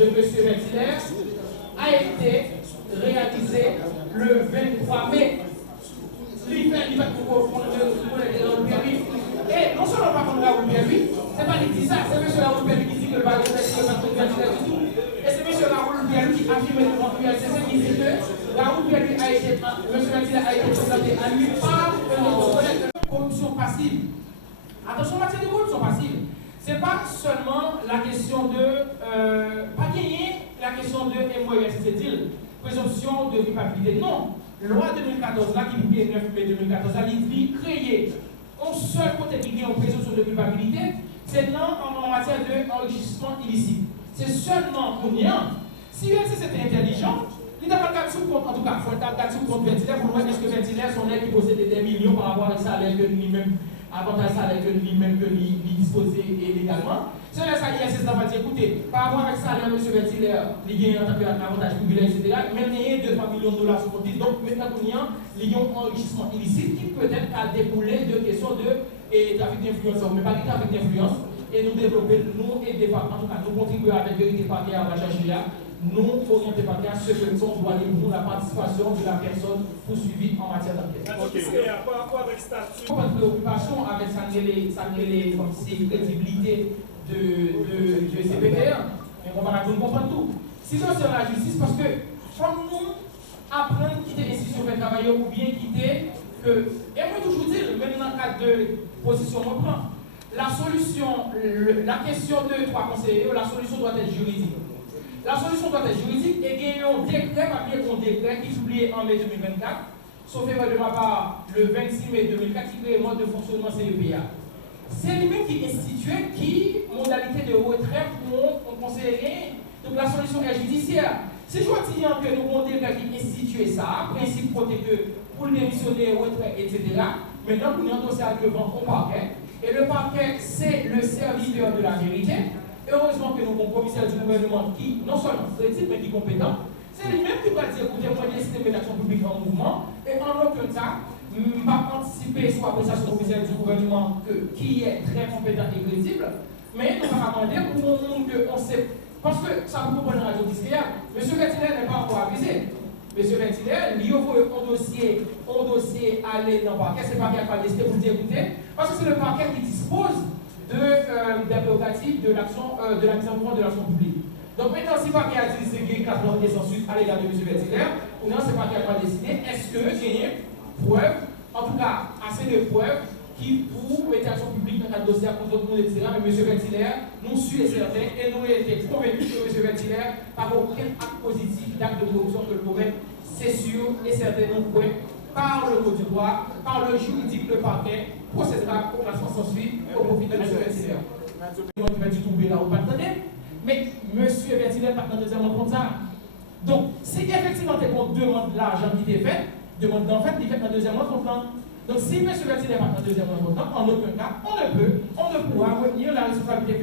de M. Ventilaire a été réalisé le 23 mai. Et non seulement par contre Raoul Perry, c'est pas lui qui dit ça, c'est M. Raoul Perry qui dit que le baron est ventilaire du tout. Et c'est M. Raoul Perry qui affirme devant l'ULCC qui dit que Raoul Perry a été, M. Ventilaire a été présenté à lui par une corruption passive. Attention, en matière de corruption passive, ce n'est pas seulement la question de pas gagner, la question de c'est-à-dire présomption de culpabilité. Non. Loi 2014, là, qui est 9 mai 2014, a dit créer un seul côté qui est en présomption de culpabilité, c'est en matière d'enrichissement illicite. C'est seulement pour nous. Si c'était intelligent, il n'a pas de sous-compte, en tout cas, il faut faire sous-compte Ventilaire pour voir est-ce que Ventilaire sont là qui possèdent des millions par rapport à ça, que lui-même, avantage salaire que lui-même que lui disposait légalement. C'est là ça, ISS va dire écoutez, par rapport à ça, M. Ventilaire, il y a un avantage privilège, etc. Mais il y a 2-3 millions de dollars sur le compte. Donc maintenant, il y a un enrichissement illicite qui peut-être a découlé de questions de trafic d'influence, mais pas de trafic d'influence. Et nous développer, nous aider, en tout cas, nous contribuer avec Vérité Parquet à rechercher là. Nous orienter Parquet à ce que nous doit pour la participation de la personne poursuivie en matière d'enquête. Par rapport avec statut. Pas de préoccupation avec sa crédibilité de CPTR, mais on va comprendre tout. Si c'est sur la justice, parce que comme nous apprenons quitter l'institution de travailleurs ou bien quitter que, et moi toujours dire, même dans le cadre de position reprend, la solution, la question de trois conseillers, la solution doit être juridique. La solution doit être juridique et gagner un décret, papier pour décret qui est publié en mai 2024, sauf erreur de ma part le 26 mai 2004 qui crée le mode de fonctionnement CEPA. C'est lui-même qui institue qui modalité de retrait pour un conseiller. Donc la solution est judiciaire. Si je vois que nous avons décret qui institue ça, principe côté que pour le démissionner, retrait, etc. Maintenant, nous avons un dossier devant au parquet. Et le parquet, c'est le serviteur de la vérité. Heureusement que nous avons un commissaire du gouvernement qui, non seulement crédible, mais qui est compétent. C'est lui-même qui va dire écoutez, moi, j'ai système d'action publique en mouvement. Et en aucun cas, pas anticiper soit appréciation officielle du gouvernement qui est très compétent et crédible, mais nous allons demander pour le monde qu'on sait. Parce que ça vous comprend la radio discrétion. M. Ventilaire n'est pas encore avisé. M. Ventilaire, il y a un dossier aller dans le parquet, c'est le parquet qui va décider pour dire écoutez, parce que c'est le parquet qui dispose des prérogatives de l'action de la mise en courant de l'action publique. Donc maintenant, si le parquet a dit c'est qu'il y a 4 ans de censure à l'égard de M. Ventilaire, ou non, c'est le parquet qui va décider est-ce que j'ai preuves, en tout cas assez de preuves, qui pour mettre l'action publique dans le dossier à contre tout le monde, etc. Mais M. Ventilaire, nous sommes certains et nous étions convaincus que M. Ventilaire n'a aucun acte positif d'acte de corruption que le problème, c'est sûr et certain, nous pouvons, par le mot du droit, par le juridique, le parquet, procédera au classement sans suite au profit de M. Ventilaire. On va du tout là, on va attendre. Mais M. Ventilaire n'a pas de deuxième comme ça. Donc, si effectivement on demande l'argent qui était fait, demande en fait, il fait un deuxième compte. Donc, si M. Ventilaire n'a pas de deuxième compte, en aucun cas, on ne pourra retenir la responsabilité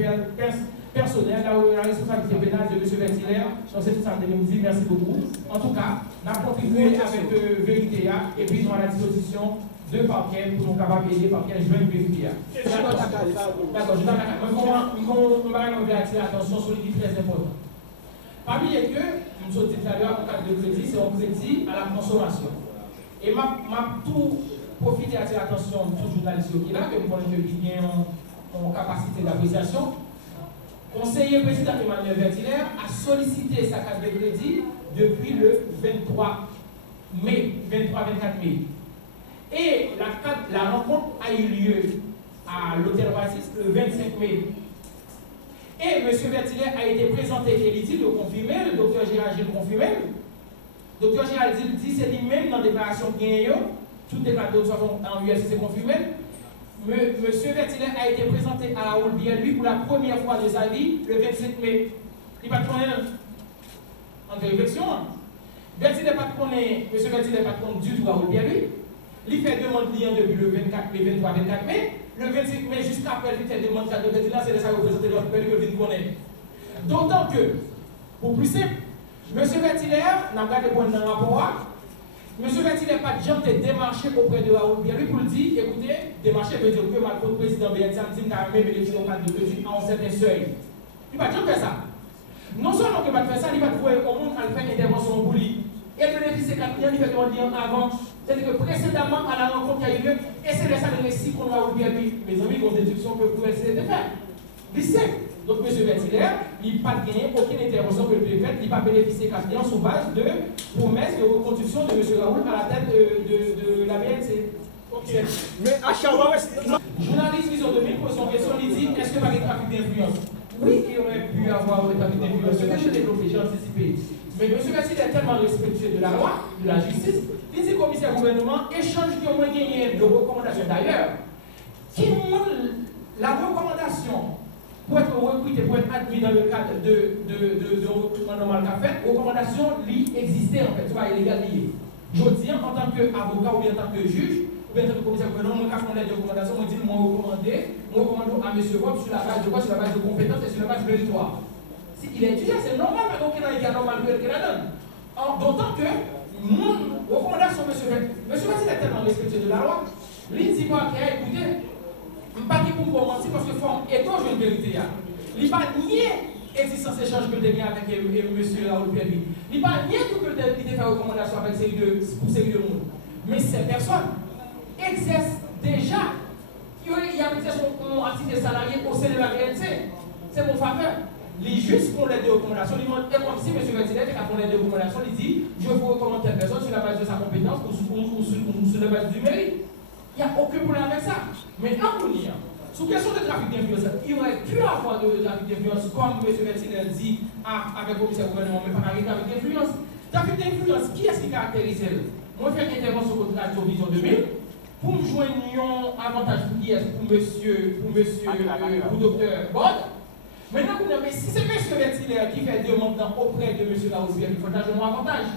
personnelle, la responsabilité pénale de M. Ventilaire. Donc, c'est tout ça que je vous dis. Merci beaucoup. En tout cas, on a contribué avec Vérité et puis nous à la disposition de parquet pour nous capables d'aider parquet je vais vérifier. D'accord, je vais attirer l'attention sur les très important. Parmi les que, nous sommes dit tout à l'heure, en cas de crédit, c'est un crédit à la consommation. Et m'a tout profité d'attirer l'attention de tout journaliste qui est là, que nous connaissons qui a une capacité d'appréciation. Conseiller président Emmanuel Ventilaire a sollicité sa carte de crédit depuis le 23 mai, 23-24 mai. Et la rencontre a eu lieu à l'hôtel Oasis le 25 mai. Et M. Ventilaire a été présenté et il dit le confirmer, le docteur Gérald Gilles confirmé. Le docteur Gérald Gilles dit c'est lui-même dans la déclaration qu'il y a eu, toute déclaration en USC confirmé. M. Ventilaire a été présenté à Raoul Biel pour la première fois de sa vie le 25 mai. Il va connaître en réflexion. Ventilaire pas connaître, M. Ventilaire pas connaître du tout Raoul Biel. Il fait demande client depuis le 24 mai, 23-24 mai. Le 25 mai, jusqu'à après, il fait demande de Ventilaire, c'est de ça que vous présentez notre père que vous connaissez. D'autant que, pour plus simple, M. Ventilaire, n'a pas de point dans le rapport, M. Ventilaire n'a pas de gens de démarcher auprès de Raoul Biel pour lui dire écoutez, démarcher veut dire que le président BNC a même élection de petit à un certain seuil. Il n'a pas de gens faire ça. Non seulement que va faire ça, il va trouver au monde à faire une intervention pour lui. Et bénéficier quand il fait demander avant. C'est-à-dire que précédemment à la rencontre qui a eu lieu, et c'est ça le récit qu'on va oublier, mes amis, vos déductions que vous pouvez essayer de faire. Donc, M. Vertilaire, il n'a pas gagné aucune intervention que le préfet, il n'a pas bénéficié qu'à sur base de promesses de reconduction de M. Raoul à la tête de la BNC. Ok. Mais à Chawa, journaliste Vision 2000 pose son question, il dit est-ce que pas de trafic d'influence? Oui, il aurait pu avoir des trafic d'influence. Ce que je développé, j'ai anticipé. Mais M. Vertilaire est tellement respectueux de la loi, de la justice, il dit commissaire gouvernement, échange qui ont moins gagné de recommandations d'ailleurs, qui montre la recommandation pour être recruté, pour être admis dans le cadre de recrutement normal qu'a fait, recommandation lui existait en fait, soit illégal lié. Je dis en tant qu'avocat ou bien en tant que juge, ou bien en tant que commissaire gouvernement, moi quand on a des recommandations, moi je dis moi recommande à M. Bob sur la base de quoi? Sur la base de compétences et sur la base de méritoire. Si il est étudiant, c'est normal, mais donc il y a normal que la donne. D'autant que mon recommandation, M. Vassil est tellement respectueux de la loi, lui dit pas qu'il a écouté. Je ne pas pour mentir parce que forme étant une vérité. Il n'a pas nié l'existence d'échange que j'ai avec M. Raoul Pierre. Il n'a pas nié tout que il fait recommandation avec pour série de monde. Mais ces personnes exercent déjà. Il y a une entité salariée au sein de la VNC. C'est mon faveur. Les juges font les recommandations. Ils demandent, et comme si M. Vertilaire a fait les recommandations, il dit je vous recommande telle personne sur la base de sa compétence ou sur la base du mérite. Il n'y a aucun problème avec ça. Mais en pour dire, sous question de trafic d'influence, il aurait pu avoir de trafic d'influence, comme M. Vertilaire dit avec le commissaire gouvernement, mais pas avec trafic d'influence. Trafic d'influence, qui est-ce qui caractérise elle? Moi, je fais une intervention contre Radio Vision 2000 pour me joindre un avantage pour qui est pour Dr. Bod. Maintenant, mais si c'est M. Vertilaire qui fait demande auprès de M. Raoul Pierre, il faut un avantage.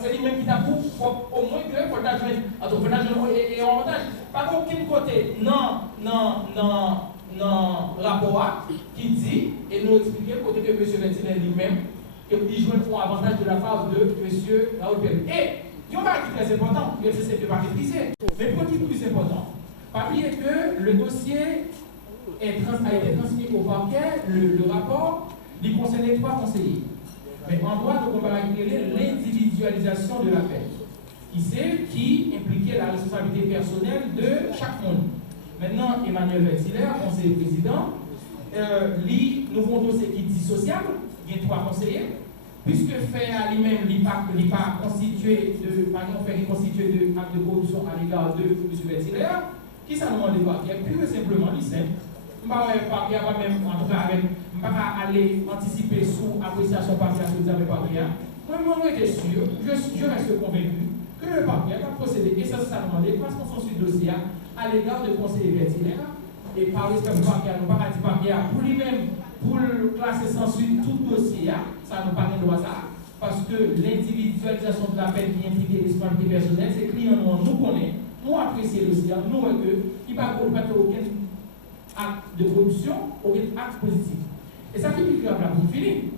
C'est lui-même qui t'a pour au moins que faut t'ajouter et en avantage. Par contre, aucun côté non rapport qui dit et nous expliquer côté que M. Vertilaire lui-même qu'il joue un avantage de la part de M. Raoul Pierre. Et il y a un qui est très important, c'est de maîtriser. Mais pour qui est plus important? Pas oublier que le dossier a été transmis au parquet, le rapport, il concernait 3 conseillers. Mais en droit, on va réguler l'individualisation de la peine, qui impliquait la responsabilité personnelle de chaque monde. Maintenant, Emmanuel Vertilaire, conseiller président, lit nouveau dossier qui est dissociable, il y a 3 conseillers, puisque fait à lui-même, il n'est pas constitué de, par exemple, fait constitué de acte de corruption à l'égard de M. Vertilaire, qui ça nous demande de voir? Il y a plus simplement, il simple. Je ne vais pas même, en tout cas, pas aller anticiper sous appréciation partielle que vous avez pas bien. Moi, je suis sûr, je reste convaincu que le parquet va procéder essentiellement parce qu'on s'en suit le dossier à l'égard de conseiller Vertilaire et par respect du parquet, nous pas dit parquet pour lui-même, pour le classer sans suite tout dossier, ça nous parle de droit ça, parce que l'individualisation de la peine qui implique les responsabilités personnelles, c'est clients nous connaissons, nous apprécions le dossier, nous voyons qu'il n'y a pas aucun acte de corruption, aucun acte positif. Et ça fait plus grave là pour finir.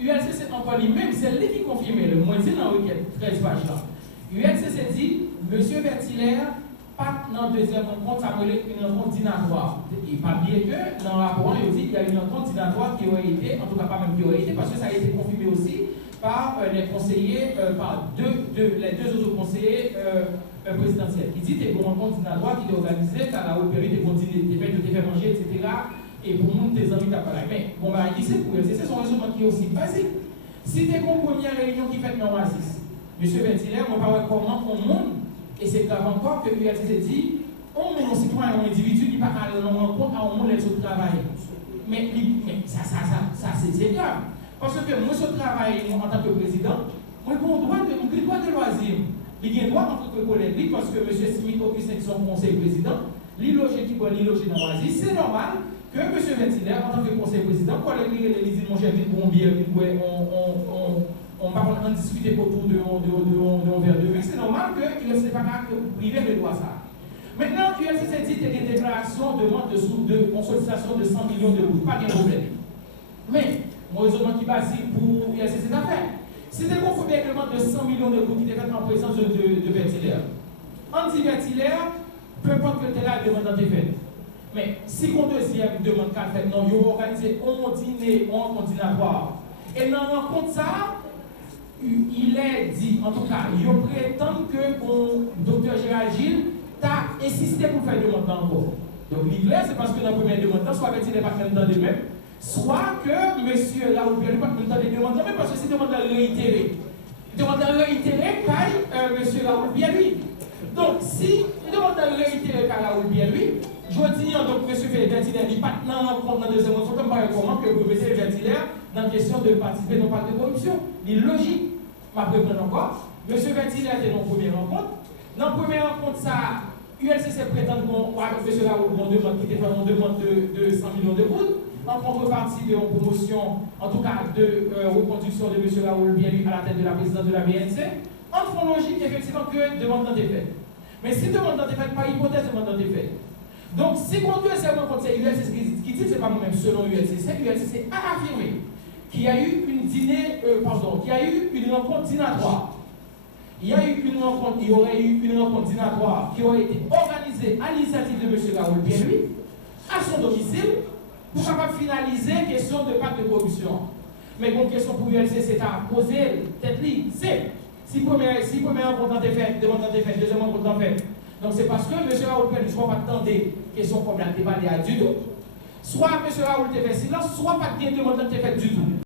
ULCC encore lui-même, c'est lui qui confirme le moins dit dans la requête 13 pages là. ULCC dit, M. Vertilaire, pas dans le deuxième rencontre, ça relève une rencontre dînatoire. Et pas bien que dans le rapport, il dit qu'il y a une rencontre dînatoire qui aurait été, en tout cas pas même qui aurait été, parce que ça a été confirmé aussi par les conseillers, par les deux autres conseillers présidentiels. Il dit qu'il y a une rencontre dînatoire qui était organisée, car la haute période des fêtes de fait manger, etc. Et pour nous, tes amis d'appareil. Mais, bon, bah, qui c'est pour eux? C'est son raisonnement qui est aussi basique. Si tu es une première réunion qui fait non raciste, M. Vertilaire, on va voir comment on monte, et c'est grave encore que l'ULCC dit, on monte un citoyen, un individu qui va aller dans un compte à un monde de travail. Mais ça c'est grave. Parce que moi, je travaille en tant que président, moi, j'ai un droit de loisir. Il y a un droit en tant que collègue, parce que M. Smith, Augustin, qui son conseil président, l'îloger qui peut l'îloger dans l'Oasis, c'est normal que M. Vertilaire, en tant que conseil président, quand il dit mon cher Ville Bombier, on va en discuter autour de verre de vin, c'est normal qu'il ne sait pas privé de droit ça. Maintenant, l'ULCC dit qu'il y a des déclarations de consolidation de 100 millions d'euros, pas de problème. Mais, mon raisonnement qui est basique pour l'ULCC d'affaires, c'était qu'on fait un règlement de 100 millions d'euros qui était fait en présence de Vertilaire. Anti-Vertilaire, peu importe que tu es là, demande dans tes faits. Mais si on deuxième demande qu'à faire, non, ils ont organisé un dîner, un continuatoire. Et dans la rencontre, ça, il est dit, en tout cas, ils prétendent que le docteur Gérald Gilles t'a insisté pour faire demande encore. Donc, l'idée, c'est parce que dans la première demande, soit il n'est pas même dans les mêmes, soit que monsieur Raoul Pierre n'est pas même dans les demandes même, parce que c'est demande réitérée. Demande réitérée, car monsieur Raoul Pierre, lui. Donc, si il demande réitérée, car Raoul Pierre, lui, je dis, donc, M. Philippe Vertilaire, il n'est pas dans le deuxième monde, il faut comment que le professeur Vertilaire, dans la question de participer dans le pacte de corruption. Il est logique. Je vais reprendre encore. M. Vertilaire était dans la première rencontre. Dans la première rencontre, ça, ULCC prétend que M. Raoul demande qui était une demande de 100 millions de poudre, en contrepartie de promotion, en tout cas de reconduction de M. Raoul Bielu à la tête de la présidence de la BNC. En fond logique, effectivement, que demande des faits. Mais si demande des faits, pas hypothèse demande des faits. Donc, si on doit savoir quand c'est ULCC qui dit, c'est pas moi-même, selon ULCC, ULCC a affirmé qu'il y a eu qu'il y a eu une rencontre dînatoire. Il y aurait eu une rencontre dînatoire qui aurait été organisée à l'initiative de M. Raoul Pierre, à son domicile, pour capable finaliser la question de pacte de corruption. Mais une question pour ULCC, c'est à poser, tête libre, c'est si première rencontre est faite, demande est faite, deuxième rencontre est faite. Donc c'est parce que M. Raoul Pierre ne soit pas tenter question comme la débat du tout. Soit M. Raoul te fait silence, soit pas de demande est faite du tout.